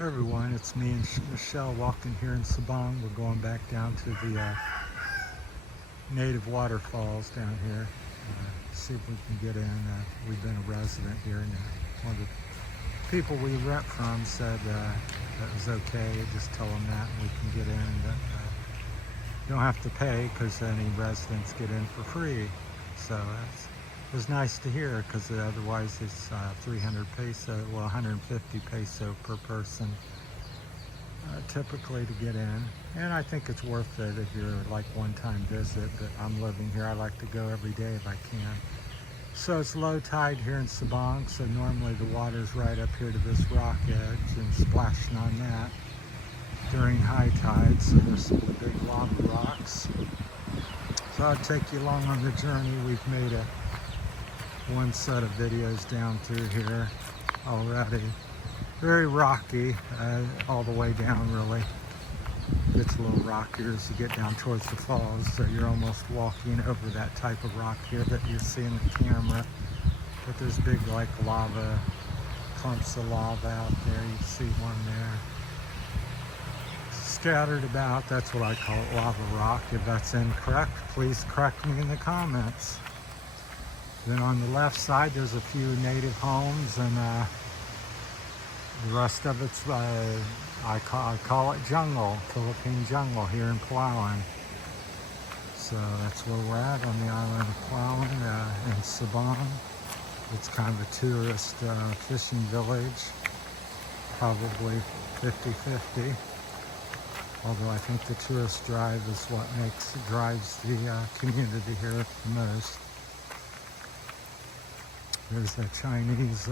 Everyone, it's me and Michelle walking here in Sabang. We're going back down to the native waterfalls down here. See if we can get in. We've been a resident here, and one of the people we rent from said that was okay. Just tell them that and we can get in. You don't have to pay because any residents get in for free. So it was nice to hear, because otherwise it's 300 peso, well 150 peso per person typically to get in. And I think it's worth it if you're like one-time visit, but I'm living here. I like to go every day if I can. So it's low tide here in Sabang, so normally the water's right up here to this rock edge and splashing on that during high tide. So there's some big lava rocks. So I'll take you along on the journey. We've made one set of videos down through here already. Very rocky all the way down, really. It's a little rockier as you get down towards the falls, so you're almost walking over that type of rock here that you see in the camera. But there's big like lava, clumps of lava out there. You see one there. Scattered about, that's what I call it, lava rock. If that's incorrect, please correct me in the comments. Then on the left side there's a few native homes, and the rest of it's I call it jungle, Philippine jungle here in Palawan. So that's where we're at on the island of Palawan in Sabang. It's kind of a tourist fishing village, probably 50-50. Although I think the tourist drive is what drives the community here the most. There's a Chinese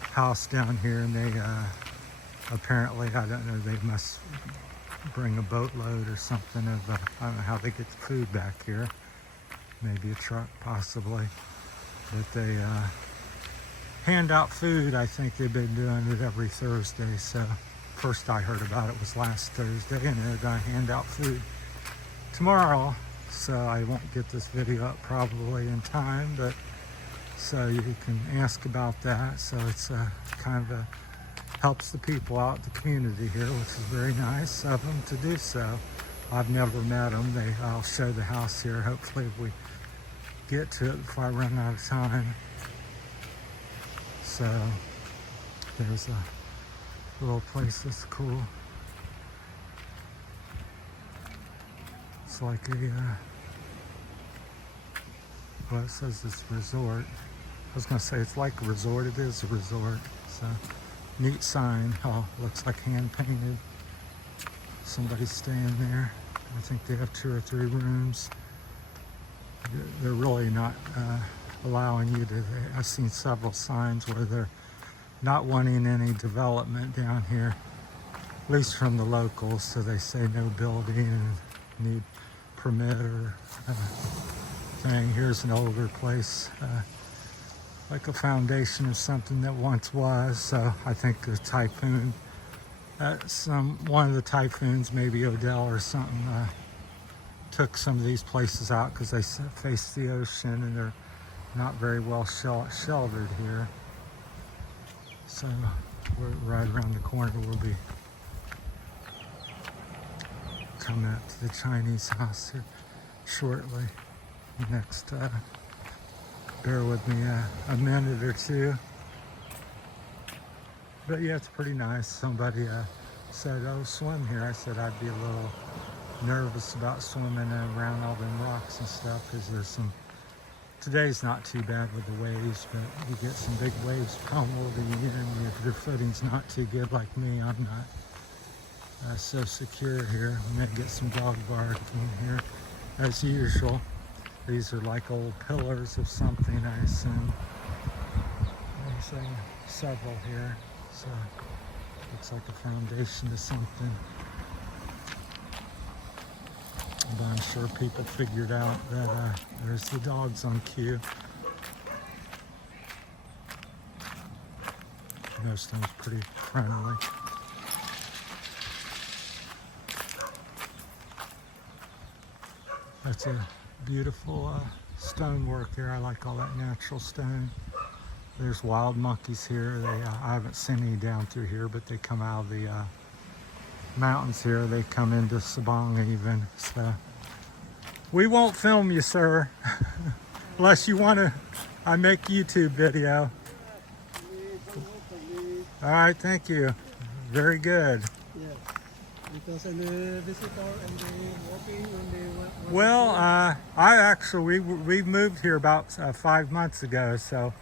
house down here, and they apparently, I don't know, they must bring a boatload or something of, I don't know how they get the food back here. Maybe a truck, possibly. But they hand out food. I think they've been doing it every Thursday. So first I heard about it was last Thursday, and they're going to hand out food tomorrow. So I won't get this video up probably in time, but so you can ask about that. So it's kind of helps the people out, the community here, which is very nice of them to do so. I've never met them. I'll show the house here, hopefully, if we get to it before I run out of time. So there's a little place that's cool. It's like well, it says it's a resort. I was gonna say it's like a resort. It is a resort. So neat sign. Oh, looks like hand painted. Somebody's staying there. I think they have 2 or 3 rooms. They're really not allowing you to. I've seen several signs where they're not wanting any development down here, at least from the locals. So they say no building and need permit or thing. Here's an older place, like a foundation of something that once was. So I think the typhoon, one of the typhoons, maybe Odell or something, took some of these places out because they face the ocean and they're not very well sheltered here. So we're right around the corner. We'll be coming up to the Chinese house here shortly. Next, bear with me a minute or two. But yeah, it's pretty nice. Somebody said, oh, swim here. I said I'd be a little nervous about swimming around all them rocks and stuff, because there's some, today's not too bad with the waves, but you get some big waves pummel over you, and if your footing's not too good like me, I'm not so secure here. I'm gonna get some dog barking here as usual. These are like old pillars of something, I assume. There's several here, so looks like a foundation to something. But I'm sure people figured out that there's the dogs on cue. Most of them's pretty friendly. That's a beautiful stonework here. I like all that natural stone. There's wild monkeys here. I haven't seen any down through here, but they come out of the mountains here. They come into Sabang even. So we won't film you, sir, unless you want to. I make YouTube video. All right, thank you. Very good. Yeah, because the visitor and the walking when they want. Well, I actually we moved here about 5 months ago, so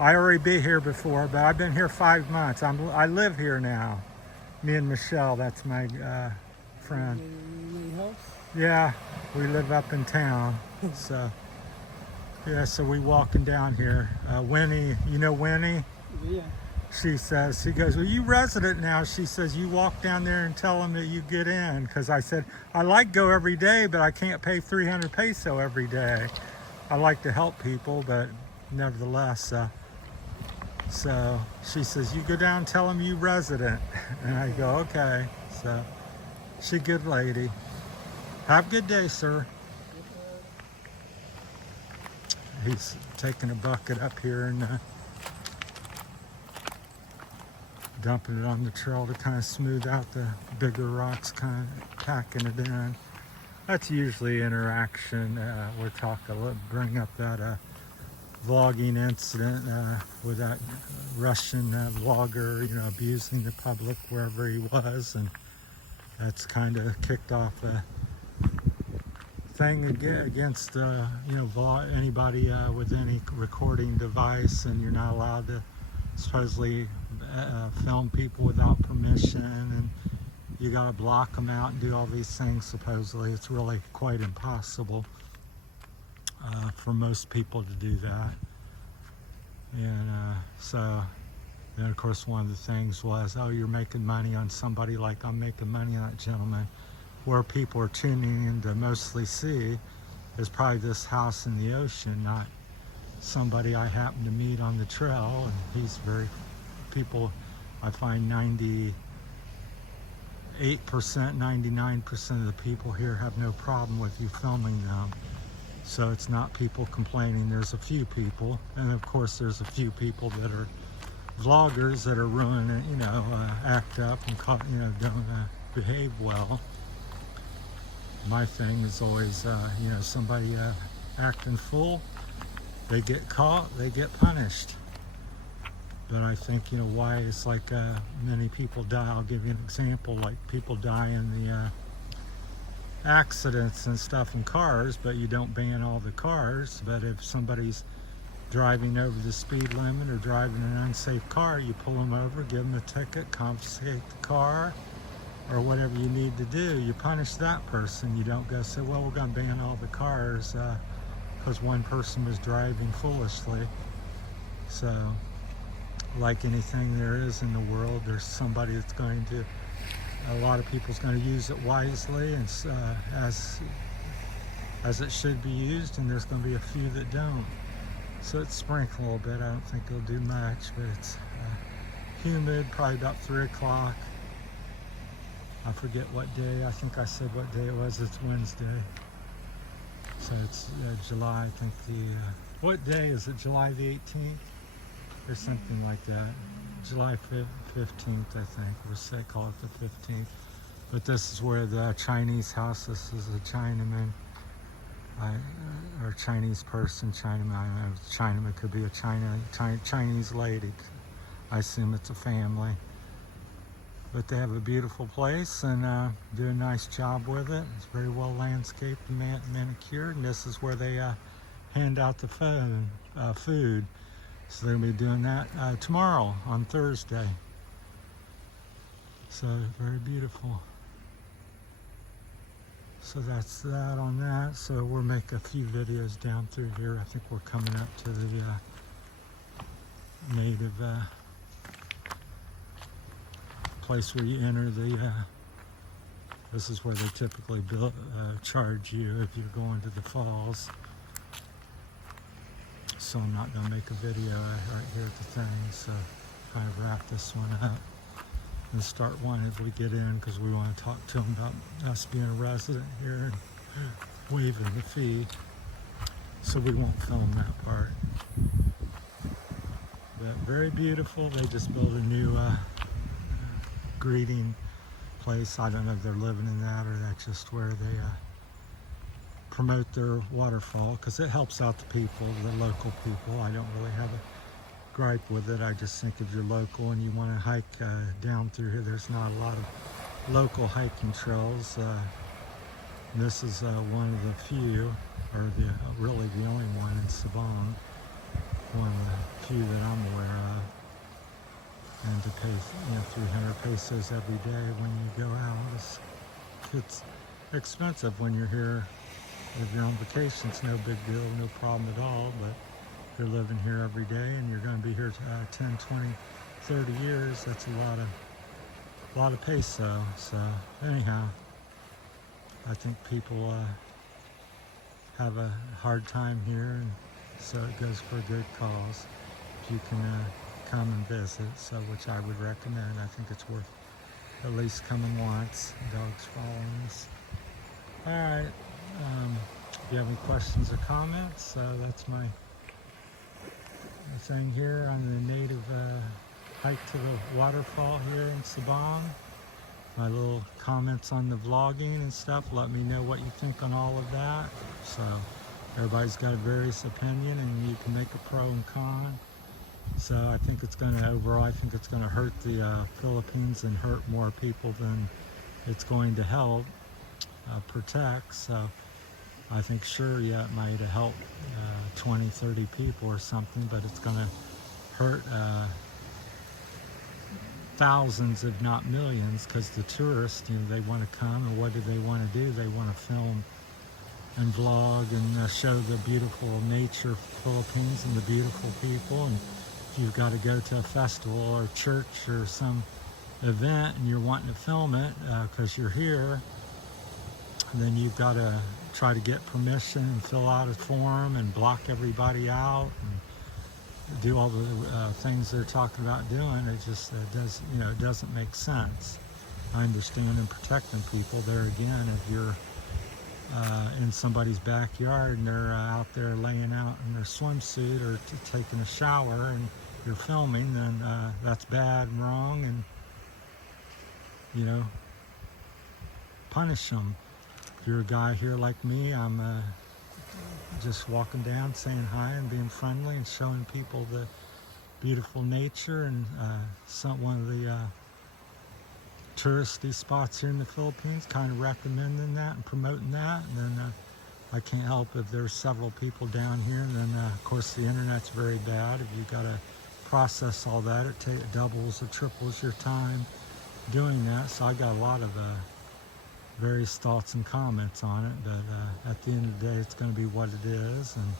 I already been here before, but I've been here 5 months. I live here now. Me and Michelle, that's my friend. My house. Yeah, we live up in town, so yeah. So we walking down here. Winnie, you know Winnie? Yeah. She says, she goes, well, you resident now. She says, you walk down there and tell them that you get in. Because I said, I like go every day, but I can't pay 300 peso every day. I like to help people, but nevertheless. So she says, you go down and tell them you resident. And I go, okay. So she's a good lady. Have a good day, sir. He's taking a bucket up here and dumping it on the trail to kind of smooth out the bigger rocks, kind of packing it in. That's usually interaction. We're talking, bring up that vlogging incident with that Russian vlogger, abusing the public wherever he was, and that's kind of kicked off a thing against anybody with any recording device, and you're not allowed to supposedly film people without permission, and you got to block them out and do all these things. Supposedly it's really quite impossible for most people to do that. And so then of course one of the things was, oh, you're making money on somebody. Like, I'm making money on that gentleman. Where people are tuning in to mostly see is probably this house in the ocean, not somebody I happen to meet on the trail. And he's people, I find 98%, 99% of the people here have no problem with you filming them. So it's not people complaining. There's a few people, and of course there's a few people that are vloggers that are ruining, act up and don't behave well. My thing is always, somebody acting full, they get caught, they get punished. But I think, why it's like many people die. I'll give you an example, like people die in the accidents and stuff in cars, but you don't ban all the cars. But if somebody's driving over the speed limit or driving an unsafe car, you pull them over, give them a ticket, confiscate the car, or whatever you need to do. You punish that person. You don't go say, well, we're going to ban all the cars because one person was driving foolishly. So, like anything there is in the world, there's somebody that's going to, a lot of people's going to use it wisely and as it should be used, and there's going to be a few that don't. So it's sprinkled a little bit. I don't think it'll do much, but it's humid, probably about 3 o'clock. I forget what day. I think I said what day it was. It's Wednesday. So it's July, I think what day is it? July the 18th? Or something like that. July 15th, I think. They call it the 15th. But this is where the Chinese house, this is a Chinaman. Or Chinese person, Chinaman. I don't know, Chinaman could be a Chinese lady. I assume it's a family. But they have a beautiful place and do a nice job with it. It's very well landscaped and manicured. And this is where they hand out the food. So they'll be doing that tomorrow on Thursday. So very beautiful. So that's that on that. So we'll make a few videos down through here. I think we're coming up to the native place where you enter the, this is where they typically charge you if you're going to the falls. So I'm not going to make a video right here at the thing, so kind of wrap this one up and start one as we get in, because we want to talk to them about us being a resident here and waiving the fee. So we won't film that part. But very beautiful. They just built a new greeting place. I don't know if they're living in that or that's just where they promote their waterfall, because it helps out the people, the local people. I don't really have a gripe with it. I just think if you're local and you want to hike down through here, there's not a lot of local hiking trails. This is one of the few, or really the only one in Sabang. One of the few that I'm aware of. And to pay 300 pesos every day when you go out, it's expensive when you're here. If you're on vacation, it's no big deal, no problem at all. But if you're living here every day and you're going to be here 10, 20, 30 years, that's a lot of peso. So anyhow, I think people have a hard time here, and so it goes for a good cause. If you can come and visit, so which I would recommend. I think it's worth at least coming once. Dogs following us. All right. If you have any questions or comments, that's my thing here on the native hike to the waterfall here in Sabang. My little comments on the vlogging and stuff. Let me know what you think on all of that. So everybody's got a various opinion, and you can make a pro and con. So I think it's going to, overall, I think it's going to hurt the Philippines and hurt more people than it's going to help protect. So I think sure, yeah, it might help 20, 30 people or something, but it's going to hurt thousands, if not millions, because the tourists, they want to come, and what do they want to do? They want to film and vlog and show the beautiful nature of the Philippines and the beautiful people. And if you've got to go to a festival or a church or some event and you're wanting to film it because you're here, then you've got to try to get permission and fill out a form and block everybody out and do all the things they're talking about doing. It just does, it doesn't make sense. I understand in protecting people. There again, if you're in somebody's backyard and they're out there laying out in their swimsuit or taking a shower and you're filming, then that's bad and wrong, and punish them. If you're a guy here like me, I'm just walking down saying hi and being friendly and showing people the beautiful nature and one of the touristy spots here in the Philippines, kind of recommending that and promoting that. And then I can't help if there's several people down here, and then of course the internet's very bad. If you got to process all that, it doubles or triples your time doing that. So I got a lot of various thoughts and comments on it, but at the end of the day, it's going to be what it is, and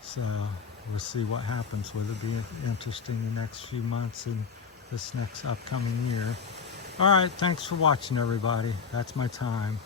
so we'll see what happens with it. It'll be interesting the next few months and this next upcoming year. All right, thanks for watching, everybody. That's my time.